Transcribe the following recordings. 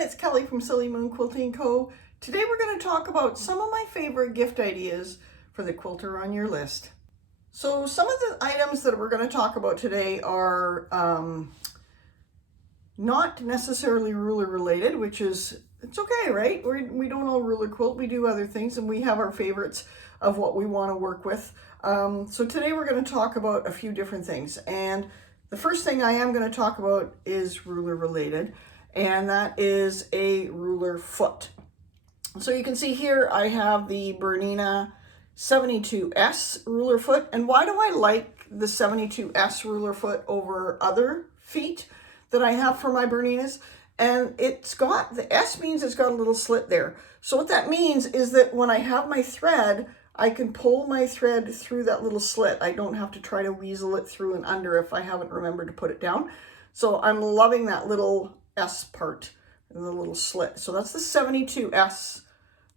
everyone, it's Kelly from Silly Moon Quilting Co. Today we're going to talk about some of my favorite gift ideas for the quilter on your list. So some of the items that we're going to talk about today are not necessarily ruler related, which is, it's okay, right? We don't all ruler quilt, we do other things, and we have our favorites of what we want to work with. So today we're going to talk about a few different things, and the first thing I am going to talk about is ruler related, and that is a ruler foot. So you can see here I have the BERNINA 72S ruler foot. And why do I like the 72S ruler foot over other feet that I have for my BERNINAs? And it's got, the S means it's got a little slit there. So what that means is that when I have my thread, I can pull my thread through that little slit. I don't have to try to weasel it through and under if I haven't remembered to put it down. So I'm loving that little S part, the little slit. So that's the 72S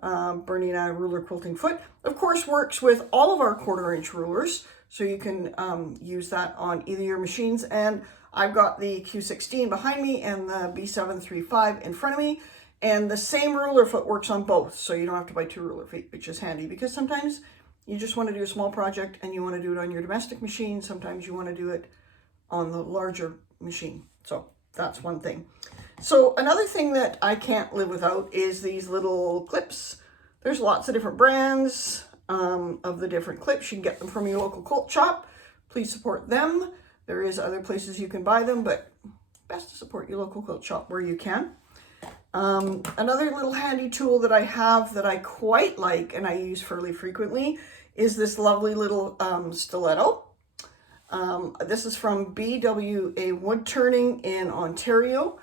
BERNINA ruler quilting foot. Of course, works with all of our 1/4" rulers, so you can use that on either your machines. And I've got the Q16 behind me and the B735 in front of me, and the same ruler foot works on both, so you don't have to buy 2 ruler feet, which is handy because sometimes you just want to do a small project and you want to do it on your domestic machine. Sometimes you want to do it on the larger machine. So that's one thing. So another thing that I can't live without is these little clips. There's lots of different brands of the different clips. You can get them from your local quilt shop. Please support them. There is other places you can buy them, but best to support your local quilt shop where you can. Another little handy tool that I have that I quite like and I use fairly frequently is this lovely little stiletto. This is from BWA Wood Turning in Ontario,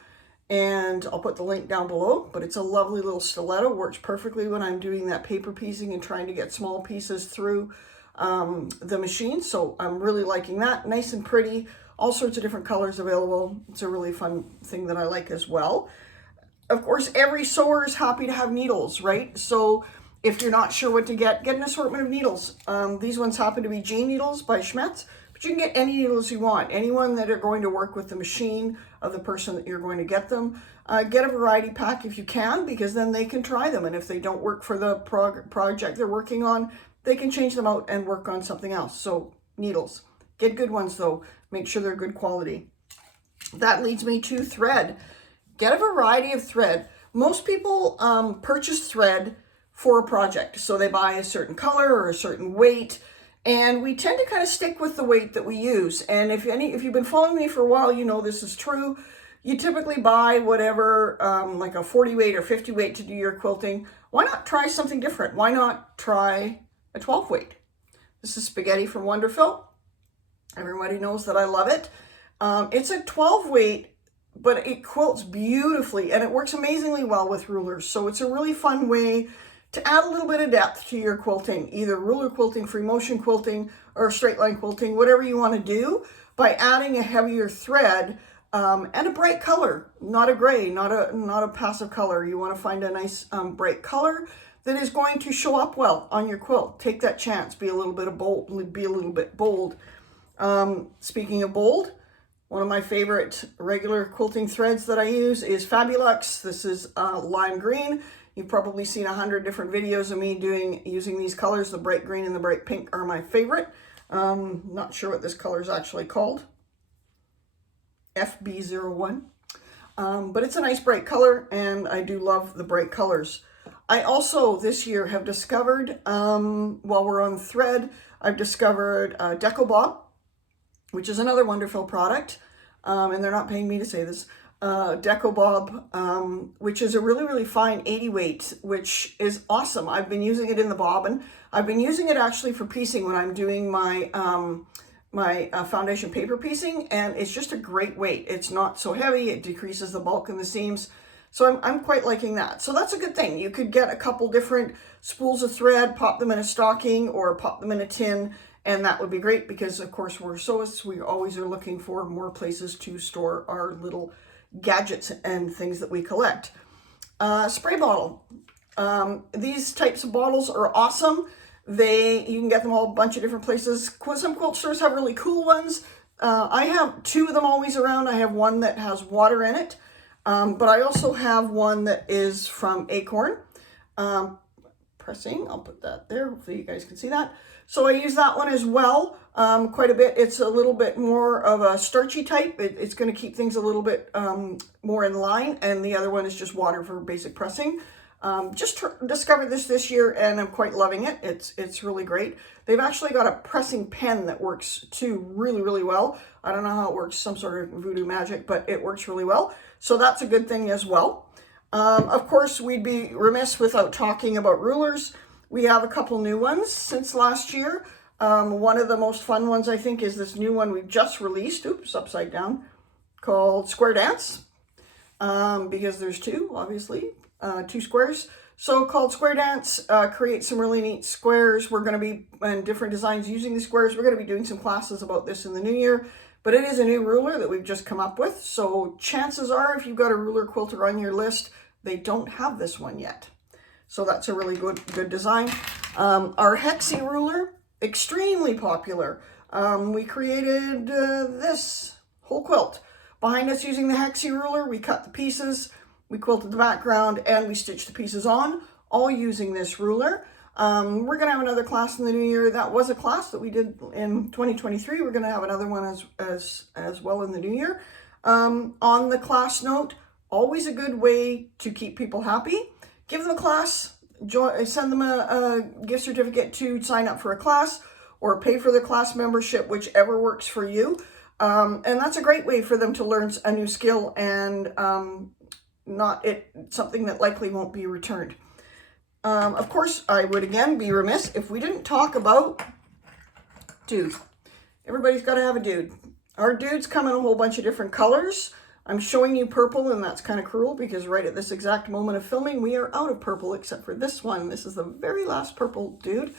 and I'll put the link down below, but it's a lovely little stiletto. Works perfectly when I'm doing that paper piecing and trying to get small pieces through the machine. So I'm really liking that. Nice and pretty, all sorts of different colors available. It's a really fun thing that I like as well. Of course, every sewer is happy to have needles, right? So if you're not sure what to get an assortment of needles. These ones happen to be Jane needles by Schmetz. You can get any needles you want, anyone that are going to work with the machine of the person that you're going to get them. Get a variety pack if you can, because then they can try them. And if they don't work for the project they're working on, they can change them out and work on something else. So needles, get good ones though. Make sure they're good quality. That leads me to thread. Get a variety of thread. Most people purchase thread for a project. So they buy a certain color or a certain weight. And we tend to kind of stick with the weight that we use. And if you've been following me for a while, you know this is true. You typically buy whatever, like a 40 weight or 50 weight to do your quilting. Why not try something different? Why not try a 12 weight? This is Spaghetti from Wonderful. Everybody knows that I love it. It's a 12 weight, but it quilts beautifully and it works amazingly well with rulers. So it's a really fun way to add a little bit of depth to your quilting, either ruler quilting, free motion quilting, or straight line quilting, whatever you want to do, by adding a heavier thread and a bright color, not a gray, not a passive color. You want to find a nice bright color that is going to show up well on your quilt. Take that chance, be a little bit bold. Speaking of bold, one of my favorite regular quilting threads that I use is Fabulux. This is lime green. You've probably seen 100 different videos of me using these colors. The bright green and the bright pink are my favorite. Not sure what this color is actually called. FB01. But it's a nice bright color, and I do love the bright colors. I also, this year, have discovered, while we're on thread, I've discovered Deco Bob, which is another Wonderful product. And they're not paying me to say this. Deco Bob, which is a really, really fine 80 weight, which is awesome. I've been using it in the bobbin. I've been using it actually for piecing when I'm doing my foundation paper piecing, and it's just a great weight. It's not so heavy. It decreases the bulk in the seams. So I'm quite liking that. So that's a good thing. You could get a couple different spools of thread, pop them in a stocking or pop them in a tin, and that would be great because, of course, we're sewists. We always are looking for more places to store our little gadgets and things that we collect. Spray bottle. These types of bottles are awesome. You can get them all a bunch of different places. Some quilt stores have really cool ones. I have 2 of them always around. I have one that has water in it. But I also have one that is from Acorn. Pressing, I'll put that there, hopefully you guys can see that. So I use that one as well quite a bit. It's a little bit more of a starchy type. It's going to keep things a little bit more in line, and the other one is just water for basic pressing. Just discovered this year, and I'm quite loving it. It's really great. They've actually got a pressing pen that works too really well. I don't know how it works, some sort of voodoo magic, but it works really well. So that's a good thing as well. Of course, we'd be remiss without talking about rulers. We have a couple new ones since last year. One of the most fun ones, I think, is this new one we've just released, oops, upside down, called Square Dance, because there's two, obviously, two squares. So called Square Dance, create some really neat squares. We're going to be in different designs using these squares. We're going to be doing some classes about this in the new year. But it is a new ruler that we've just come up with. So chances are, if you've got a ruler quilter on your list, they don't have this one yet. So that's a really good design. Our Hexie ruler, extremely popular. We created this whole quilt. Behind us using the Hexie ruler, we cut the pieces, we quilted the background, and we stitched the pieces on, all using this ruler. We're going to have another class in the new year. That was a class that we did in 2023. We're going to have another one as well in the new year. On the class note, always a good way to keep people happy. Give them a class, send them a gift certificate to sign up for a class, or pay for the class membership, whichever works for you. And that's a great way for them to learn a new skill, and something that likely won't be returned. Of course, I would again be remiss if we didn't talk about dude. Everybody's got to have a dude. Our dudes come in a whole bunch of different colors. I'm showing you purple, and that's kind of cruel because right at this exact moment of filming, we are out of purple except for this one. This is the very last purple dude.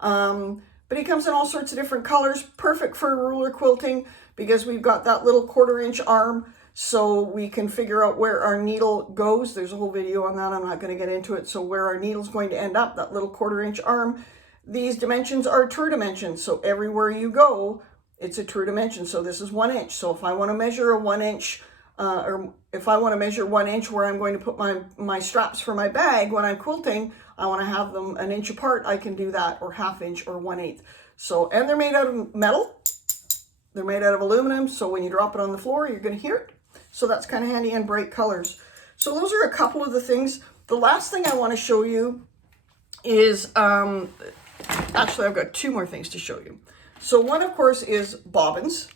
But he comes in all sorts of different colors, perfect for ruler quilting because we've got that little 1/4 inch arm, so we can figure out where our needle goes. There's a whole video on that. I'm not going to get into it. So where our needle's going to end up, that little 1/4 inch arm. These dimensions are true dimensions. So everywhere you go, it's a true dimension. So this is 1 inch. So if I want to measure a 1 inch, or if I want to measure 1 inch where I'm going to put my straps for my bag when I'm quilting, I want to have them 1 inch apart, I can do that, or 1/2 inch or 1/8. So, and they're made out of metal. They're made out of aluminum, so when you drop it on the floor, you're going to hear it. So that's kind of handy, and bright colors. So those are a couple of the things. The last thing I want to show you is, actually I've got 2 more things to show you. So one, of course, is bobbins.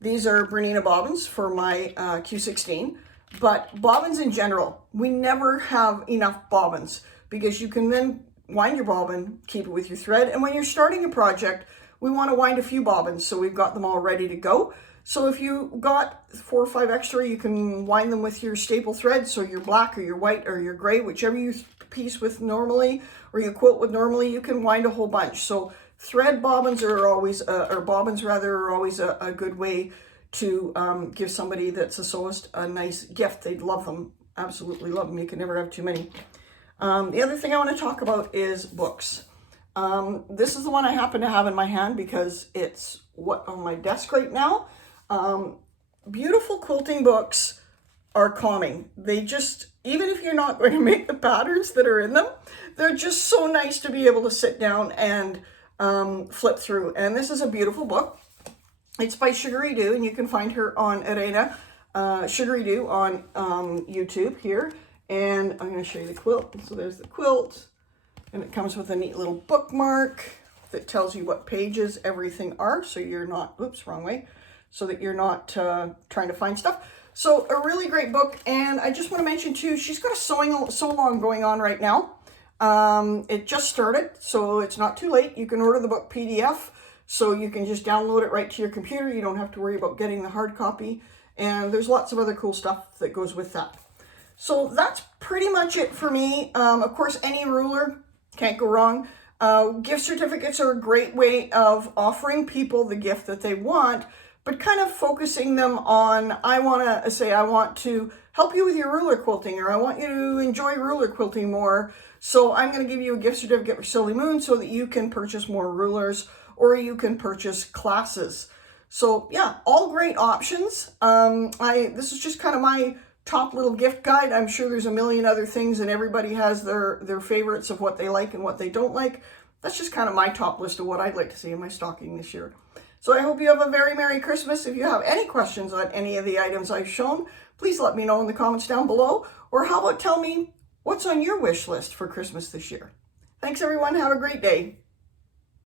These are BERNINA bobbins for my Q16, but bobbins in general, we never have enough bobbins because you can then wind your bobbin, keep it with your thread, and when you're starting a project, we want to wind a few bobbins so we've got them all ready to go. So if you got 4 or 5 extra, you can wind them with your staple thread, so your black or your white or your gray, whichever you piece with normally or you quilt with normally, you can wind a whole bunch. So thread bobbins are always, or bobbins rather, are always a good way to give somebody that's a sewist a nice gift. They'd love them, absolutely love them. You can never have too many. The other thing I want to talk about is books. This is the one I happen to have in my hand because it's on my desk right now. Beautiful quilting books are calming. They just, even if you're not going to make the patterns that are in them, they're just so nice to be able to sit down and flip through. And this is a beautiful book. It's by Sugary Do, and you can find her on Arena, Sugary Do on YouTube here. And I'm going to show you the quilt. So there's the quilt, and it comes with a neat little bookmark that tells you what pages everything are, so you're not, oops, wrong way, so that you're not trying to find stuff. So a really great book, and I just want to mention too, she's got a sew along going on right now. It just started, so it's not too late. You can order the book PDF, so you can just download it right to your computer. You don't have to worry about getting the hard copy, and there's lots of other cool stuff that goes with that. So that's pretty much it for me. Of course, any ruler, can't go wrong. Gift certificates are a great way of offering people the gift that they want, but kind of focusing them on, I want to help you with your ruler quilting, or I want you to enjoy ruler quilting more. So I'm going to give you a gift certificate for Silly Moon so that you can purchase more rulers, or you can purchase classes. So yeah, all great options. This is just kind of my top little gift guide. I'm sure there's a million other things, and everybody has their favorites of what they like and what they don't like. That's just kind of my top list of what I'd like to see in my stocking this year. So I hope you have a very Merry Christmas. If you have any questions on any of the items I've shown, please let me know in the comments down below. Or how about tell me what's on your wish list for Christmas this year? Thanks everyone. Have a great day.